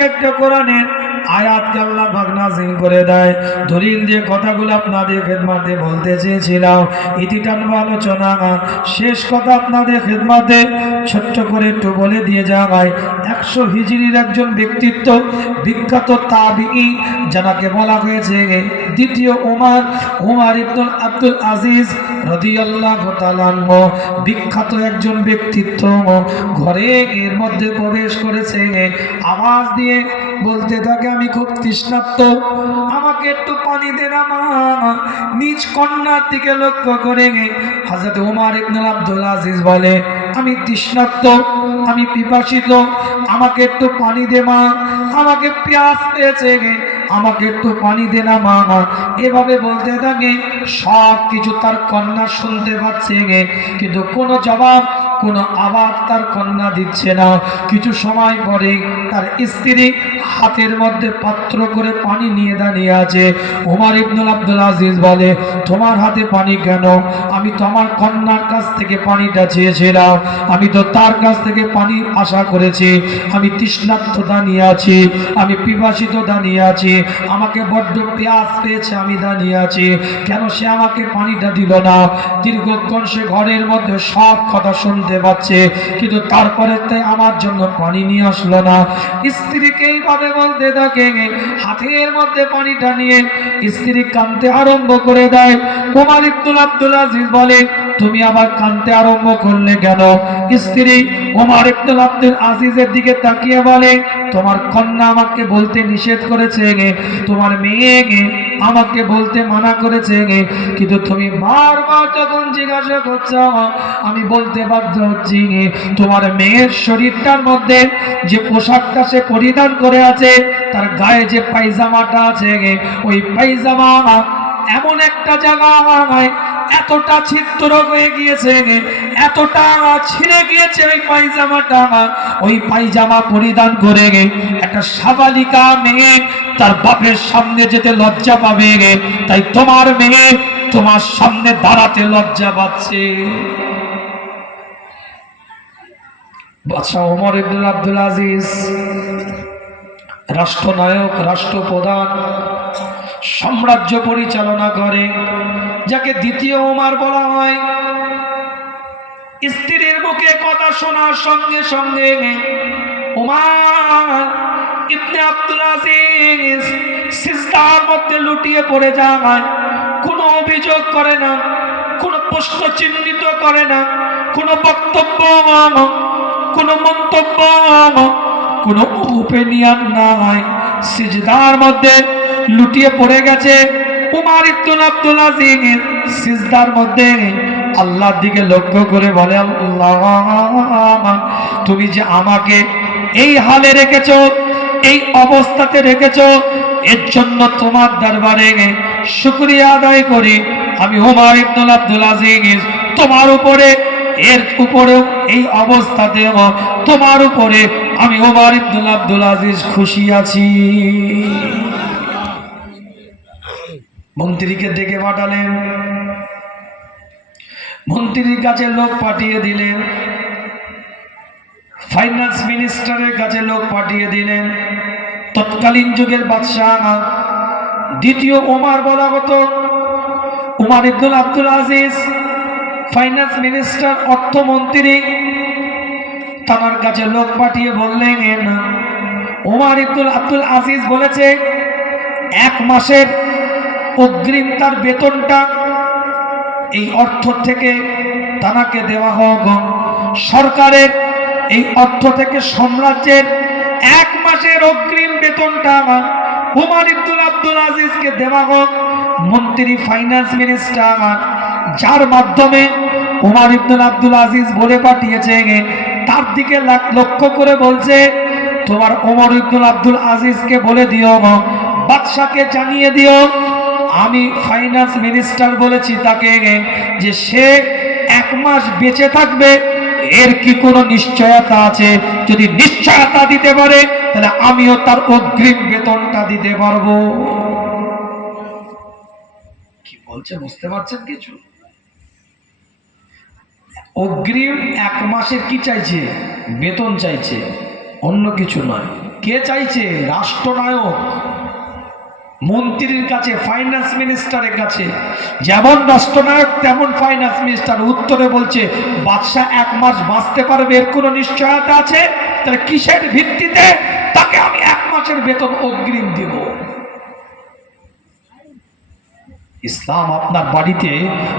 একটা কোরআনের আয়াতকে আল্লাহ পাক নাযিল করে দেয়। দলিল দিয়ে কথাগুলো আপনাদের খেদমাতে বলতে চেয়েছিলাম। ইতি টানবো আলোচনা। শেষ কথা আপনাদের খেদমাতে ছোট্ট করে একটু বলে দিয়ে যায় একশো হিজড়ির একজন ব্যক্তিত্ব, বিখ্যাত তাবিই যাকে বলা হয়েছে দ্বিতীয় ওমার ওমার ইবনুল আব্দুল আজিজ রাদিয়াল্লাহু তাআলা আনহু। বিখ্যাত একজন ব্যক্তিত্ব। ঘরে এর মধ্যে প্রবেশ করেছে। আওয়াজ দিয়ে বলতে থাকে আমি খুব তৃষ্ণার্ত। আমাকে একটু পানি দে না মা নিজ কন্যার দিকে লক্ষ্য করে হযরত ওমর ইবনুল আব্দুল আজিজ বলে, আমি তৃষ্ণার্ত, আমি পিপাসিত, আমাকে একটু পানি দে মা। আমাকে পেঁয়াজ পেয়েছে গে, আমাকে একটু পানি দে না মা। এভাবে বলতে থাকে সব কিছু তার কন্যা শুনতে পাচ্ছে গে। কিন্তু কোনো জবাব কোনো আবার তার কন্যা দিচ্ছে না। কিছু সময় পরে তার স্ত্রী হাতের মধ্যে পাত্র করে পানি নিয়ে দাঁড়িয়ে আছে। ওমর ইবনুল আব্দুল আজিজ বলে, তোমার হাতে পানি কেন? আমি তো আমার কন্যার কাছ থেকে পানিটা চেয়েছিলাম। আমি তো তার কাছ থেকে পানি আশা করেছি। আমি তৃষ্ণার্থ দাঁড়িয়ে আছি। আমি পিপাসিত দাঁড়িয়ে আছি। আমাকে বড্ড পেঁয়াজ পেয়েছে, আমি দাঁড়িয়ে আছি। কেন সে আমাকে পানিটা দিল না? দীর্ঘক্ষণ সে ঘরের মধ্যে সব কথা শুনতে পাচ্ছে কিন্তু তারপরে তাই আমার জন্য পানি নিয়ে আসলো না। স্ত্রীকে এইভাবে বলতে থাকে, হাতের মধ্যে পানিটা নিয়ে স্ত্রী কানতে আরম্ভ করে দেয়। কুমার ইবদুল আব্দুল আজিজ বলে তুমি আবার কানতে আরম্ভ করলে কেন? স্ত্রী ওমার ইবনুল আব্দুল আজিজের দিকে তাকিয়ে বলে, তোমার কন্যা আমাকে বলতে নিষেধ করেছে তোমার মেয়ে আমাকে বলতে মানা করেছে গে, কিন্তু তুমি বারবার যখন জিজ্ঞাসা করছ, আমি বলতে বাধ্য হচ্ছি তোমার মেয়ের শরীরটার মধ্যে যে পোশাকটা সে পরিধান করে আছে, তার গায়ে যে পায়জামাটা আছে গে, ওই পায়জামা এমন একটা জায়গায় এতটা ছিদ্র হয়ে গিয়েছে, এতটা ছিঁড়ে গিয়েছে ওই পায়জামাটা। ওই পায়জামা পরিধান করে গে একটা সাবালিকা মেয়ে তার বাপের সামনে যেতে লজ্জা পাবে। গে তাই তোমার মেয়ে তোমার সামনে দাঁড়াতে লজ্জা পাচ্ছে। বাদশাহ ওমর ইবনুল আব্দুল আজিজ, রাষ্ট্রনায়ক, রাষ্ট্রপ্রধান, সাম্রাজ্য পরিচালনা করে। যাকে দ্বিতীয় ওমার বলা হয়। স্ত্রীর মুখে কথা শোনার সঙ্গে সঙ্গে ওমার ইবনে আব্দুল আজিজ সিজদার মধ্যে লুটিয়ে পড়ে যায়। কোনো অভিযোগ করে না, কোনো প্রশ্ন চিহ্নিত করে না, কোনো বক্তব্য, কোনো মন্তব্য, কোনো ওপেনিয়ন নাই। সিজদার মধ্যে লুটিয়ে পড়ে গেছে। উমার ইবনুল আব্দুল সিজদার মধ্যে আল্লাহর দিকে লক্ষ্য করে বলে, আল্লাহ তুমি যে আমাকে এই হালে রেখেছো, এই অবস্থাতে রেখেছো, এর জন্য তোমার দরবারে শুক্রিয়া আদায় করি। আমি উমার ইবনুল আব্দুল আজিজ তোমার উপরে, এর উপরেও এই অবস্থাতে তোমার উপরে আমি ওমর ইবনুল আব্দুল আজিজ খুশি আছি। মন্ত্রীকে ডেকে পাঠালেন। মন্ত্রীর কাছে লোক পাঠিয়ে দিলেন। ফাইন্যান্স মিনিস্টারের কাছে লোক পাঠিয়ে দিলেন। তৎকালীন যুগের বাদশাহ দ্বিতীয় ওমার বলা হতো। উমার ইবনুল আব্দুল আজিজ ফাইন্যান্স মিনিস্টার অর্থমন্ত্রী। তার কাছে লোক পাঠিয়ে বললেন ওমার ইবনুল আব্দুল আজিজ বলেছে, এক মাসের অগ্রিম তার বেতনটা, এই অর্থ থেকে তানাকে দেওয়া হোক। সরকারের এই অর্থ থেকে সাম্রাজ্যের এক মাসের অগ্রিম বেতনটা আমার উমার ইবনুল আব্দুল আজিজকে দেওয়া হোক। মন্ত্রী ফাইন্যান্স মিনিস্টার আমার, যার মাধ্যমে উমার ইবনুল আব্দুল আজিজ বলে পাঠিয়েছে তার দিকে লক্ষ্য করে বলছে, তোমার ওমর ইবনুল আব্দুল আজিজকে বলে দিও বাদশাকে জানিয়ে দিও। আমি ফাইন্যান্স মিনিস্টার বলেছি তাকে যে সে এক মাস বেঁচে থাকবে, এর কি কোনো নিশ্চয়তা আছে? যদি নিশ্চয়তা দিতে পারে, তাহলে আমিও তার অগ্রিম বেতনটা দিতে পারব। কি বলছে, বুঝতে পারছেন কিছু? অগ্রিম এক মাসের কি চাইছে? বেতন চাইছে, অন্য কিছু নয়। কে চাইছে? রাষ্ট্রনায়ক। মন্ত্রীর কাছে ফাইন্যান্স মিনিস্টারের কাছে, যেমন রাষ্ট্রনায়ক, তেমন ফাইন্যান্স মিনিস্টার উত্তরে বলছে, বাদশাহ এক মাস বাঁচতে পারবে, এর কোনো নিশ্চয়তা আছে? তাহলে কিসের ভিত্তিতে তাকে আমি এক মাসের বেতন অগ্রিম দেব? ইসলাম আপনার বাড়িতে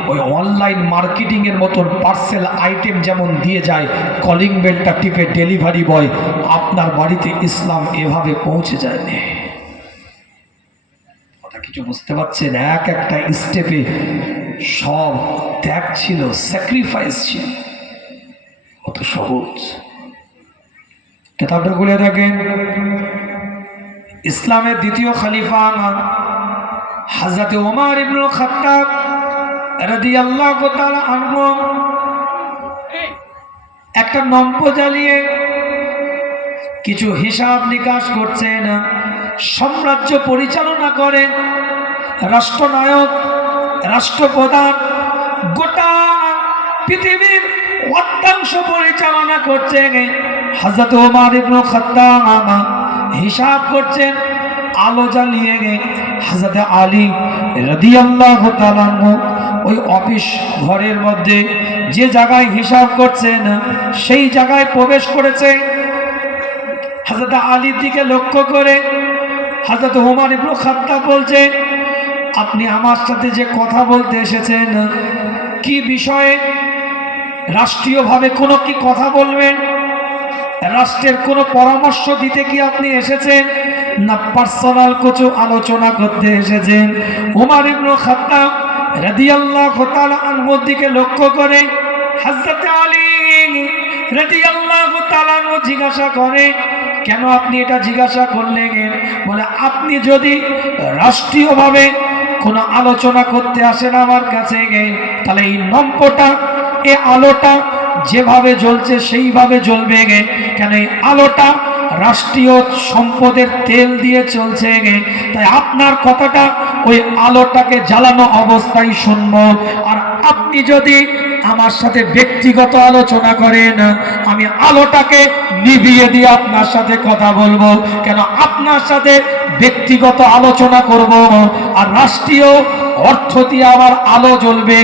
ওই অনলাইন মার্কেটিং এর মতন পার্সেল আইটেম যেমন দিয়ে যায় কলিং বেলটা টিপে ডেলিভারি বয় আপনার বাড়িতে ইসলাম এভাবে পৌঁছে যায়নি। কথা কিছু বুঝতে পারছেন, এক একটা স্টেপে সব ত্যাগ ছিল স্যাক্রিফাইস ছিল। কত সহজ। কেতাবটা খুলে দেখেন। ইসলামের দ্বিতীয় খালিফা আমার, হাজরত ওমর ইবনুল খাত্তাব রাদিয়াল্লাহু তাআলা আনহু। একটা নম্ব জ্বালিয়ে কিছু হিসাব নিকাশ করছেন, সাম্রাজ্য পরিচালনা করেন রাষ্ট্রনায়ক, রাষ্ট্রপ্রধান গোটা পৃথিবীর অত্যাংশ পরিচালনা করছেন হাজরত ওমর খাত্তাব। হিসাব করছেন, আলো জ্বালিয়ে গে হাজরত আলী রাদিয়াল্লাহু তাআলা ওই অফিস ঘরের মধ্যে যে জায়গায় হিসাব করছেন, সেই জায়গায় প্রবেশ করেছে হাজরত আলীর দিকে লক্ষ্য করে হাজরত হুমার ইবনু খাত্তাব বলছে আপনি আমার সাথে যে কথা বলতে এসেছেন, কি বিষয়ে? রাষ্ট্রীয়ভাবে কোনো কি কথা বলবেন? রাষ্ট্রের কোনো পরামর্শ দিতে কি আপনি এসেছেন? না পার্সোনাল কিছু আলোচনা করতে এসেছেন? উমার ইবনু খাত্তাব রাদিয়াল্লাহু তাআলা আনহুর দিকে লক্ষ্য করে হযরত আলী রাদিয়াল্লাহু তাআলা জিজ্ঞাসা করে, কেন আপনি এটা জিজ্ঞাসা করলেন? বলে, আপনি যদি রাষ্ট্রীয়ভাবে কোনো আলোচনা করতে আসেন আমার কাছে তাহলে এই নম্পটা এ আলোটা যেভাবে জ্বলছে সেইভাবে জ্বলবে গে। কেন এই আলোটা রাষ্ট্রীয় সম্পদের তেল দিয়ে চলছে গে। তাই আপনার কথাটা ওই আলোটাকে জ্বালানো অবস্থায় শুনব। আর আপনি যদি আমার সাথে ব্যক্তিগত আলোচনা করেন। আমি আলোটাকে নিভিয়ে দিয়ে আপনার সাথে কথা বলব। কেন আপনার সাথে ব্যক্তিগত আলোচনা করব? আর রাষ্ট্রীয় অর্থ দিয়ে আমার আলো জ্বলবে।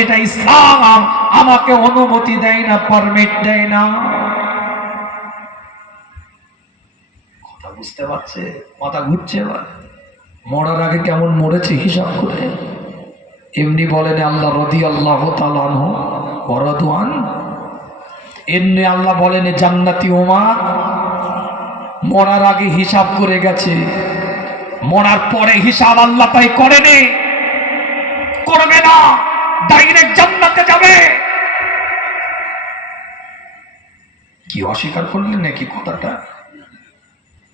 এটা ইসলাম আমাকে অনুমতি দেয় না পারমিট দেয় না। কথা বুঝতে পারছে? মাথা ঘুরছে মরার আগে কেমন মরেছে হিসাব করে। এমনি বলেন আল্লাহ রদি আল্লাহ এমনি আল্লাহ বলেন জান্নাতি ওমা মরার আগে হিসাব করে গেছে। মরার পরে হিসাব আল্লাহ তাই করেনি। করবে না, ডাইরেক্ট জান্নাতে যাবে। কি অস্বীকার করলেন নাকি কথাটা?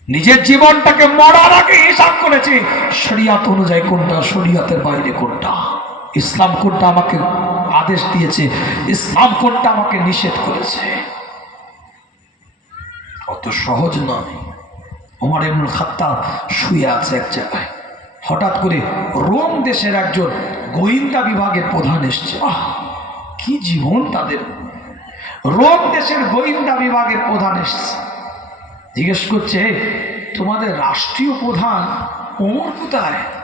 নিজের জীবনটাকে মরার আগে হিসাব করেছে। শরিয়াত অনুযায়ী কোনটা, শরিয়াতের বাইরে কোনটা? ইসলাম কোনটা আমাকে আদেশ দিয়েছে? ইসলাম কোনটা আমাকে নিষেধ করেছে? অত সহজ নয়। ওমর ইবনুল খাত্তাব শুয়ে আছে এক জায়গায়। হঠাৎ করে রোম দেশের একজন গোয়েন্দা বিভাগের প্রধান এসছে। আহ, কি জীবন তাদের। রোম দেশের গোয়েন্দা বিভাগের প্রধান এসছে। জিজ্ঞেস করছে তোমাদের রাষ্ট্রীয় প্রধান ওমর কোথায়?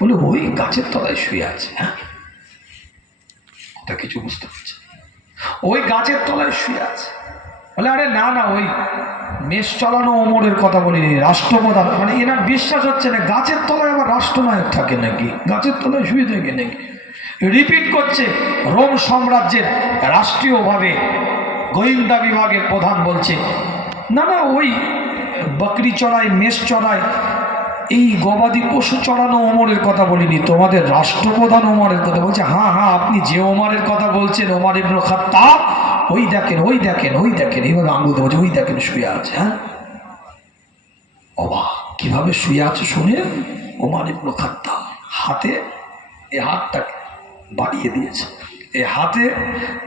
বলে, ওই গাছের তলায় শুয়ে আছে হ্যাঁ? কথা কিছু বুঝতে পারছে ওই গাছের তলায় শুয়ে আছে? বলে, আরে না না, ওই মেষ চালানো ওমরের কথা বলিনি, রাষ্ট্রপ্রধান। মানে এনার বিশ্বাস হচ্ছে না, গাছের তলায় আবার রাষ্ট্রনায়ক থাকে নাকি? গাছের তলায় শুয়ে থাকে নাকি? রিপিট করছে, রোম সাম্রাজ্যের রাষ্ট্রীয়ভাবে গোয়েন্দা বিভাগের প্রধান বলছে, না না, ওই বকরি চড়াই, মেষ চড়াই এই গবাদি পশু চড়ানো ওমরের কথা বলিনি, তোমাদের রাষ্ট্রপ্রধান ওমরের কথা বলছে। হ্যাঁ হ্যাঁ আপনি যে ওমরের কথা বলছেন, ওমর ইবনুল খাত্তাব, ওই দেখেন ওই দেখেন ওই দেখেন, এইভাবে আঙুল দেওয়া ওই দেখেন, শুয়ে আছে হ্যাঁ? অবা কীভাবে শুয়ে আছে শুনে ওমর ইবনুল খাত্তাব হাতে এই হাতটাকে বাড়িয়ে দিয়েছে এই হাতে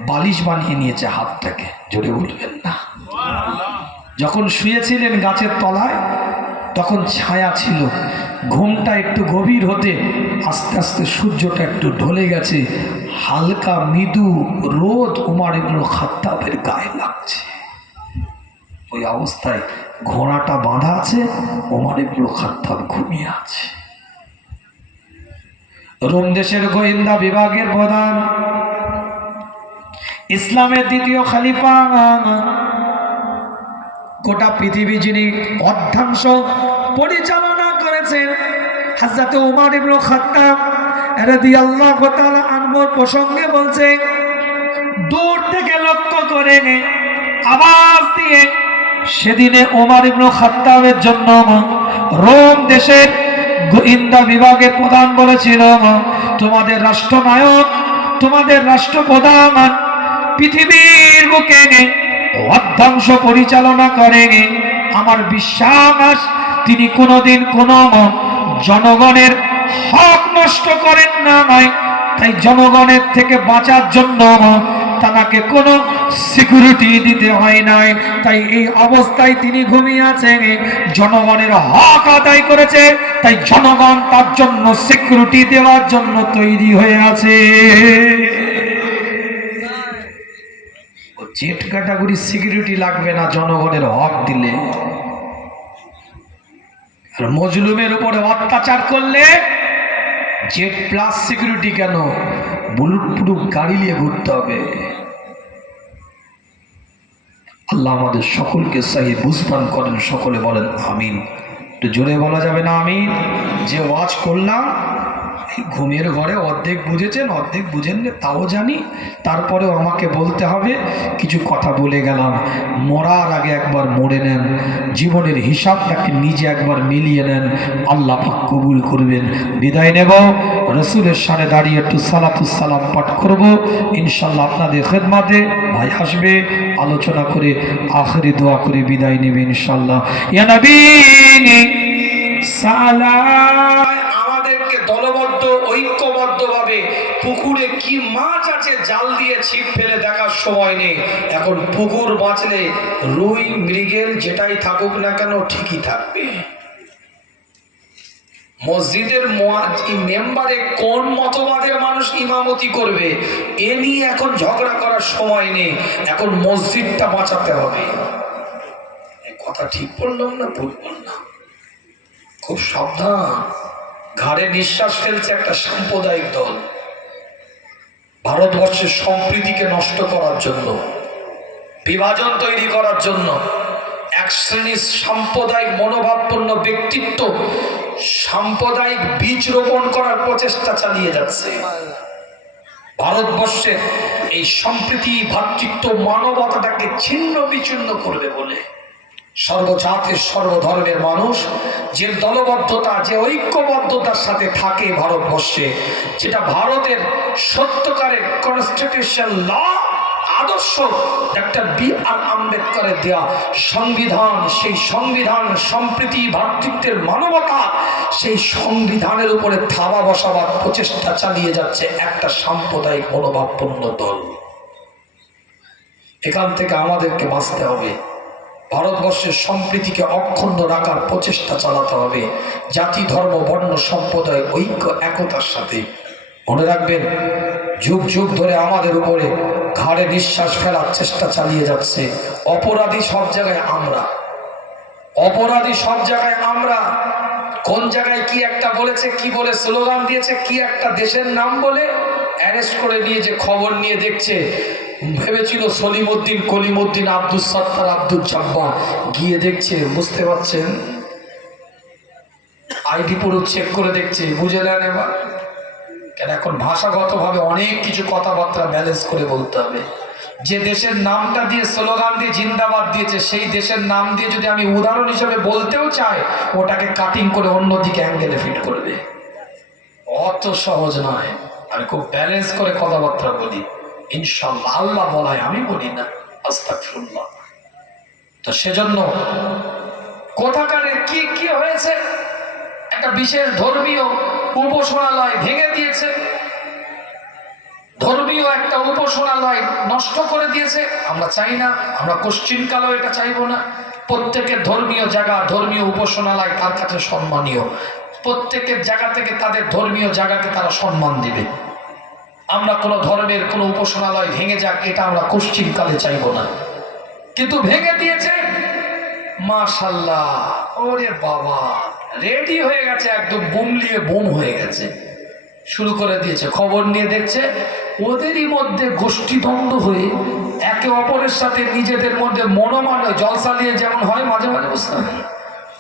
বালিশ বানিয়ে নিয়েছে হাতটাকে, জোরে বলবেন না। যখন শুয়েছিলেন গাছের তলায় তখন ছায়া ছিল। ঘুমটা একটু গভীর হতে আস্তে আস্তে সূর্যটা একটু ঢলে গেছে। হালকা মৃদু রোদ উমার ইবনুল খাত্তাবের গায়ে লাগছে। ওই অবস্থায় ঘোড়াটা বাঁধা আছে ওমার ইবনুল খাত্তাব ঘুমিয়ে আছে। রোম দেশের গোয়েন্দা বিভাগের প্রধান, ইসলামের দ্বিতীয় খালিফা গোটা পৃথিবী যিনি অর্ধাংশ পরিচালনা করেছেন, হাজরাতে উমার ইবনুল খাত্তাব প্রসঙ্গে বলছে, দূর থেকে লক্ষ্য করে আওয়াজ দিয়ে, সেদিনে ওমর ইবনুল খাত্তাবের জন্য রোম দেশের গোয়েন্দা বিভাগের প্রধান বলেছিল, তোমাদের রাষ্ট্রনায়ক, তোমাদের রাষ্ট্রপ্রধান পৃথিবীর বুকে অর্ধাংশ পরিচালনা করে আমার বিশ্বাস, তিনি কোনোদিন কোনো জনগণের হক নষ্ট করেন না নয় তাই জনগণের থেকে বাঁচার জন্য তাকে কোনো সিকিউরিটি দিতে হয় নাই তাই এই অবস্থায় তিনি ঘুমিয়ে আছেন। জনগণের হক আদায় করেছে। তাই জনগণ তার জন্য সিকিউরিটি দেওয়ার জন্য তৈরি হয়ে আছে। জেট ক্যাটাগরি সিকিউরিটি লাগবে না জনগণের হক দিলে। আর মজলুমের উপরে অত্যাচার করলে জেট প্লাস সিকিউরিটি কেন? বুলুট প্রুফ গাড়ি নিয়ে ঘুরতে হবে। আল্লাহ আমাদের সকলকে সাহি বুঝদান করেন, সকলে বলেন আমিন। একটু জোরে বলা যাবে না আমিন? যে ওয়াজ করলাম ঘুমের ঘরে অর্ধেক বুঝেছেন, অর্ধেক বুঝেন তাও জানি। তারপরেও আমাকে বলতে হবে, কিছু কথা বলে গেলাম। মরার আগে একবার মরে নেন। জীবনের হিসাবটাকে নিজে একবার মিলিয়ে নেন। আল্লাহ পাক কবুল করবেন। বিদায় নেব। রসুলের সারে দাঁড়িয়ে একটু সালাতুসালাম পাঠ করব। ইনশাল্লাহ আপনাদের খেদমাতে ভাই আসবে। আলোচনা করে আখরি দোয়া করে বিদায় নেবে ইনশাল্লাহ ইয়া নবী, সালাম আমাদেরকে দলবদ্ধ ঐক্যবদ্ধভাবে পুকুরে কি মাছ আছে? জাল দিয়ে ছিপ ফেলে দেখার সময় নেই। এখন পুকুর বাঁচলে রুই, মৃগেল যেটাই থাকুক না কেন ঠিকই থাকবে। মসজিদের মেম্বারে কোন মতবাদের মানুষ ইমামতি করবে? এ নিয়ে এখন ঝগড়া করার সময় নেই। এখন মসজিদটা বাঁচাতে হবে। কথা ঠিক বললাম না ভুল বললাম? খুব সাবধান। ঘাড়ে নিঃশ্বাস ফেলছে একটা সাম্প্রদায়িক দল। ভারতবর্ষের সম্প্রীতিকে নষ্ট করার জন্য, বিভাজন তৈরি করার জন্য এক শ্রেণির সাম্প্রদায়িক মনোভাবপূর্ণ ব্যক্তিত্ব সাম্প্রদায়িক বীজ রোপণ করার প্রচেষ্টা চালিয়ে যাচ্ছে। ভারতবর্ষের এই সম্প্রীতি ভ্রাতৃত্ব মানবতাটাকে ছিন্ন বিচ্ছিন্ন করবে বলে সর্বজাতির সর্বধর্মের মানুষ, যে দলবদ্ধতা, যে ঐক্যবদ্ধতার সাথে থাকে ভারতবর্ষে, যেটা ভারতের সত্যকারের কনস্টিটিউশন ল আদর্শ ডাক্তার বি আর আম্বেদকরের দেয়া সংবিধান, সেই সংবিধান সম্প্রীতি ভ্রাতৃত্বের মানবতা, সেই সংবিধানের উপরে থাবা বসাবার প্রচেষ্টা চালিয়ে যাচ্ছে একটা সাম্প্রদায়িক মনোভাবপূর্ণ দল। এখান থেকে আমাদেরকে বাঁচতে হবে। ভারতবর্ষের সম্প্রীতিকে অক্ষুণ্ণ রাখার প্রচেষ্টা চালাতে হবে। জাতি, ধর্ম, বর্ণ, সম্প্রদায়, ঐক্য, একতার সাথে। মনে রাখবেন, যুগ যুগ ধরে আমাদের উপরে ঘাড়ে নিঃশ্বাস ফেলার চেষ্টা চালিয়ে যাচ্ছে। অপরাধী সব জায়গায় আমরা। অপরাধী সব জায়গায় আমরা। কোন জায়গায় কি একটা বলেছে, কি বলে স্লোগান দিয়েছে, কি একটা দেশের নাম বলে অ্যারেস্ট করে নিয়ে যে খবর নিয়ে দেখছে, ভেবেছিল সলিমুদ্দিন, কলিমুদ্দিন আব্দুল সত্তার, আব্দুল জব্বার। গিয়ে দেখছে, বুঝতে পারছেন? আইডি পুরো চেক করে দেখছে, বুঝে নেন এবার। কেন এখন ভাষাগতভাবে অনেক কিছু কথাবার্তা ব্যালেন্স করে বলতে হবে। যে দেশের নামটা দিয়ে স্লোগান দিয়ে জিন্দাবাদ দিয়েছে, সেই দেশের নাম দিয়ে যদি আমি উদাহরণ হিসেবে বলতেও চাই, ওটাকে কাটিং করে অন্যদিকে অ্যাঙ্গেলে ফিট করবে। অত সহজ নয়। আমি খুব ব্যালেন্স করে কথাবার্তা বলি। ইনশাল্লাহ আল্লাহ বলায় আমি বলি না। আস্তাকফিরুল্লাহ তো সেজন্য কোথাকারে কি কি হয়েছে? একটা বিশেষ ধর্মীয় উপাসনালয় ভেঙে দিয়েছে। ধর্মীয় একটা উপাসনালয় নষ্ট করে দিয়েছে। আমরা চাই না, আমরা কোশ্চিনকালেও এটা চাইব না। প্রত্যেকের ধর্মীয় জায়গা, ধর্মীয় উপাসনালয় তার কাছে সম্মানীয়। প্রত্যেকের জায়গা থেকে তাদের ধর্মীয় জায়গাকে তারা সম্মান দেবে। আমরা কোনো ধর্মের কোনো উপাসনালয় ভেঙে যাক, এটা আমরা কোশ্চিনকালে চাইব না। কিন্তু ভেঙে দিয়েছে, মাশাল্লাহ, ওরে বাবা, রেডি হয়ে গেছে, একদম বুমলিয়ে বোম হয়ে গেছে। শুরু করে দিয়েছে, খবর নিয়ে দেখছে, ওদেরই মধ্যে গোষ্ঠীদ্বন্দ্ব হয়ে একে অপরের সাথে নিজেদের মধ্যে মনোমান্য জলসালিয়ে যেমন হয়, মাঝে মাঝে বুঝতে পারেন?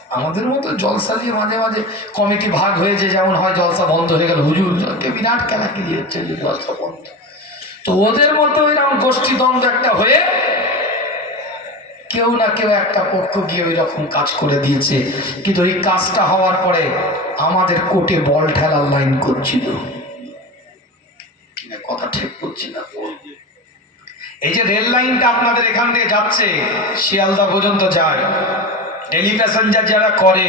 আমাদের মতো জলসা দিয়ে মাঝে মাঝে কমিটি ভাগ হয়েছে যেমন হয় জলসা বন্ধ হয়ে গেল। হুজুর কে বিরাট কেলাকিলি হচ্ছে জলসা বন্ধ। তো ওদের মতো এরকম গোষ্ঠী দ্বন্দ্ব একটা হয়ে কেউ না কেউ একটা পক্ষ গিয়ে ওই রকম কাজ করে দিয়েছে। কিন্তু ওই কাজটা হওয়ার পরে আমাদের কোর্টে বল ঠেলার লাইন করছিল। কথা ঠিক করছি না এই যে রেল লাইনটা আপনাদের এখান থেকে যাচ্ছে, শিয়ালদা পর্যন্ত যায়। ডেলি প্যাসেঞ্জার যারা করে,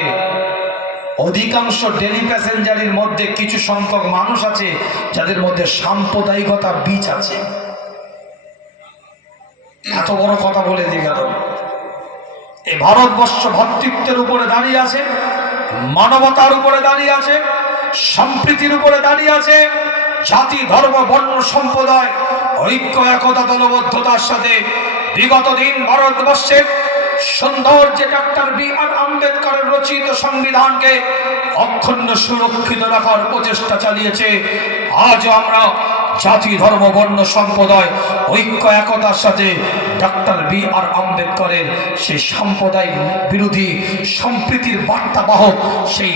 অধিকাংশ ডেলি প্যাসেঞ্জারের মধ্যে কিছু সংখ্যক মানুষ আছে যাদের মধ্যে সাম্প্রদায়িকতা বীজ আছে। এত বড় কথা বলে দিয়ে গেল। এই ভারতবর্ষ ভ্রাতৃত্বের উপরে দাঁড়িয়ে আছে, মানবতার উপরে দাঁড়িয়ে আছে, সম্প্রীতির উপরে দাঁড়িয়ে আছে, জাতি, ধর্ম, বর্ণ, সম্প্রদায়, ঐক্য, একতা, দলবদ্ধতার সাথে বিগত দিন ভারতবর্ষের সুন্দর যে ডাক্তার বি আর আম্বেদকরের রচিত সংবিধানকে অক্ষুণ্ণ সুরক্ষিত রাখার প্রচেষ্টা চালিয়েছে। আজও আমরা জাতি, ধর্ম, বর্ণ, সম্প্রদায়, ঐক্য, একতার সাথে ডাক্তার বি আর আম্বেদকরের সেই সাম্প্রদায়িক বিরোধী সম্প্রীতির বার্তাবাহক সেই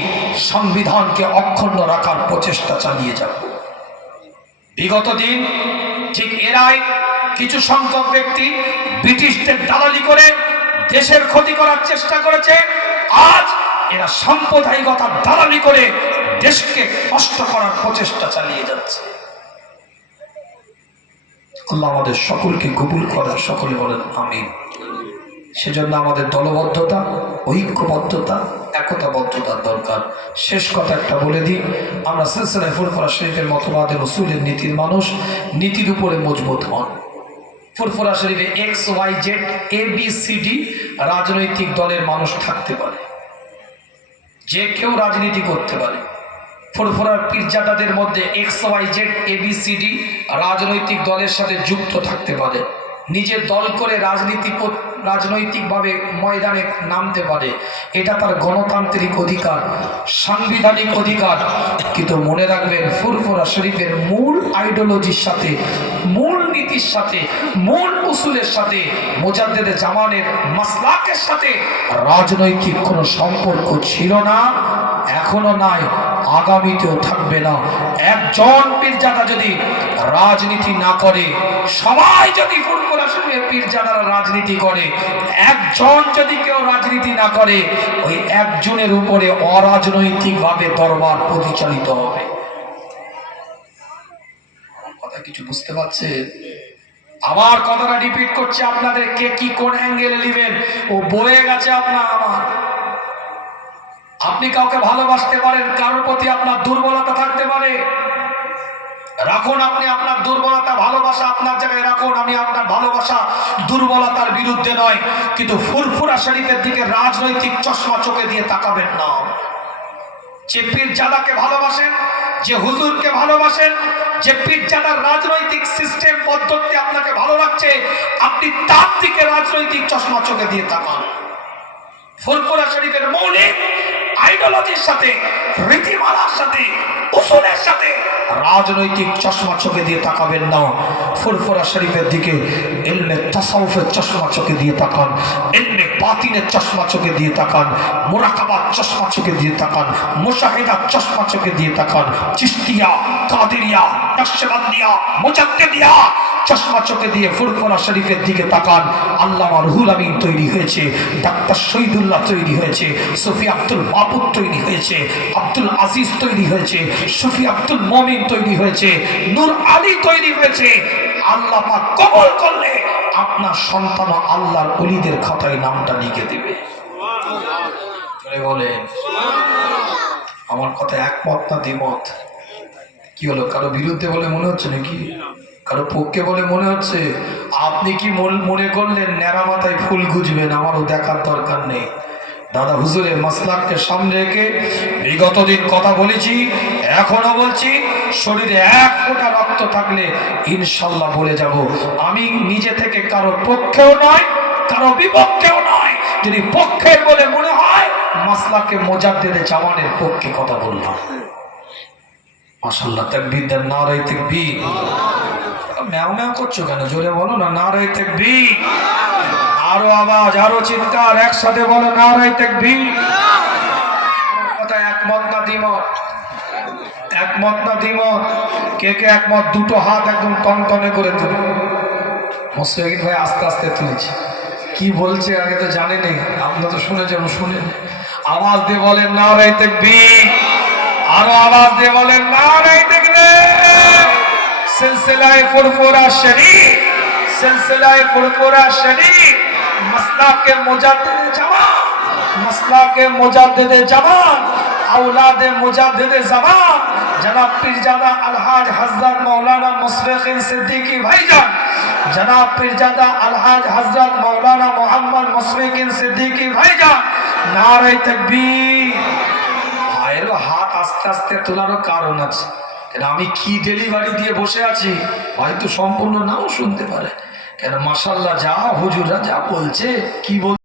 সংবিধানকে অক্ষুণ্ণ রাখার প্রচেষ্টা চালিয়ে যাব। বিগত দিন ঠিক এরাই কিছু সংখ্যক ব্যক্তি ব্রিটিশদের দালালি করে দেশের ক্ষতি করার চেষ্টা করেছে। আজ এরা সাম্প্রদায়িকতার দালালি করে দেশকে নষ্ট করার প্রচেষ্টা চালিয়ে যাচ্ছে। আল্লাহ আমাদের সকলকে কবুল করার সকলে বলেন, আমিন। সেজন্য আমাদের দলবদ্ধতা, ঐক্যবদ্ধতা, একতাবদ্ধতার দরকার। শেষ কথা একটা বলে দিই, আমরা সিলসিলায় ফুরফুরা শরীফের মতবাদের রসুলের নীতির মানুষ, নীতির উপরে মজবুত হন। ফুরফুরা শরীরে X Y Z A B C D রাজনৈতিক দলের মানুষ থাকতে পারে। যে কেউ রাজনীতি করতে পারে। ফুরফুরার পীরজাদাদের মধ্যে X Y Z A B C D রাজনৈতিক দলের সাথে যুক্ত থাকতে পারে। নিজের দল করে রাজনীতি প- রাজনৈতিকভাবে ময়দানে নামতে পারে। এটা তার গণতান্ত্রিক অধিকার, সাংবিধানিক অধিকার। কিন্তু মনে রাখবেন, ফুরফুরা শরীফের মূল আইডিওলজির সাথে, মূল নীতির সাথে, মূল উসুলের সাথে, মোজাদ্দেদে জামানের মাসলাকের সাথে রাজনৈতিক কোনো সম্পর্ক ছিল না, এখনও নাই, আগামীতেও থাকবে না। একজন পীরজাদা যদি রাজনীতি না করে, সবাই যদি ফুরফুরা শরীফের পীরজাদারা রাজনীতি করে একজন যদি কেউ রাজনীতি না করে, ওই একজনের উপরে অরাজনৈতিকভাবে দরবার পরিচালিত হবে। কথা কিছু বুঝতে পারছে আবার কথাটা রিপিট করছে আপনাদের, কে কি কোন অ্যাঙ্গেলে নেবেন? ও বয়ে গেছে আপনার আমার। আপনি কাউকে ভালোবাসতে পারেন, কারোর প্রতি আপনার দুর্বলতা থাকতে পারে। রাখুন আপনি আপনার দুর্বলতা, ভালোবাসা আপনার জায়গায় রাখুন। আমি আপনার ভালোবাসা দুর্বলতার বিরুদ্ধে নয়, কিন্তু ফুরফুরা শরীফের দিকে রাজনৈতিক চশমা চোখে দিয়ে তাকাবেন না। যে পীরজাদাকে ভালোবাসেন, যে হুজুরকে ভালোবাসেন, যে পীরজাদার রাজনৈতিক সিস্টেম, পদ্ধতি আপনাকে ভালো লাগছে, আপনি তার দিকে রাজনৈতিক চশমা চোখে দিয়ে তাকান। ফুরফুরা শরীফের মৌলিক আইডিওলজির সাথে, রীতিমালার সাথে, উসুলের সাথে রাজনৈতিক চশমা চোখে দিয়ে তাকাবেন না। ফুরফুরা শরীফের দিকে এলমে তাসাউফের চশমা চোখে দিয়ে তাকান, এলমে বাতিনের চশমা চোখে দিয়ে তাকান, মোরাকাবাদ চশমা চোখে দিয়ে তাকান, মুশাহিদার চশমা চোখে দিয়ে তাকান চিস্তিয়া কাদেরিয়া নকশবন্দিয়া মুজাদ্দিদিয়া চশমা চোখে দিয়ে ফুরফুরা শরীফের দিকে তাকান। আল্লামা রুহুল আমিন তৈরি হয়েছে, ডাক্তার শহীদুল্লাহ তৈরি হয়েছে সফি আব্দুল মাহবুদ তৈরি হয়েছে, আব্দুল আজিজ তৈরি হয়েছে সফি আব্দুল মমিন তৈরি হয়েছে, নূর আলী তৈরি হয়েছে। আল্লাহ পাক কবল করলে আপনার সন্তান আল্লাহর অলিদের খাতায় নামটা লিখে দেবে। আমার কথা একমত না দ্বিমত? কি হলো, কারও বিরুদ্ধে বলে মনে হচ্ছে নাকি? কারও পক্ষে বলে মনে হচ্ছে? আপনি কি মনে করলেন ন্যাড়া মাথায় ফুল গুজবেন? আমারও দেখার দরকার নেই। দাদা হুজুরের মাসলাককে সামনে রেখে বিগত দিন কথা বলেছি এখনও বলছি, শরীরে এক ফোঁটা রক্ত থাকলে ইনশাল্লাহ বলে যাব। আমি নিজে থেকে কারও পক্ষেও নয়, কারও বিপক্ষেও নয়। যদি পক্ষের বলে মনে হয় মাসলাকে দিতে জামানের পক্ষে কথা বললাম। মাসাল্লাহ তাকবীর দেন নারাই তাকবীর। ম্যাও ম্যাও করছ কেন? জোরে বলো না নারাই তাকবীর। আরও আওয়াজ, আরও চিৎকার, একসাথে বলো নারাই তাকবীর। কথা একমত না দ্বিমত? একমত না দ্বিমত? কে কে একমত? দুটো হাত একদম টনটনে করে তুলে মোস্তাকিদ ভাই আস্তে আস্তে তুলছে। কি বলছে আগে তো জানে নেই আপনারা তো শুনেছেন শুনেন আওয়াজ দিয়ে বলেন না রাই তাকবীর। আরও আওয়াজ দিয়ে বলেন না রাই তাকবীর। সিলসিলায়ে ফুরফুরা শরীফ। সিলসিলায়ে ফুরফুরা শরীফ। মাসলাকে মুজাদ্দিদে জামান মাসলাকে মুজাদ্দিদে জামান আওলাদে মুজাদ্দিদে জামান জনাব পীরজাদা আলহাজ হযরত মাওলানা মুশফিক সিদ্দিকী ভাইজান, জনাব পীরজাদা আলহাজ হযরত মাওলানা মোহাম্মদ মুশফিক সিদ্দিকী ভাইজান নারে তাকবীর। ভাইয়েরও হাত আস্তে আস্তে তোলারও কারণ আছে। আমি কি ডেলিভারি দিয়ে বসে আছি? হয়তো সম্পূর্ণ নাও শুনতে পারে। কেন মাসাল্লাহ যা হুজুরা যা বলছে কি বল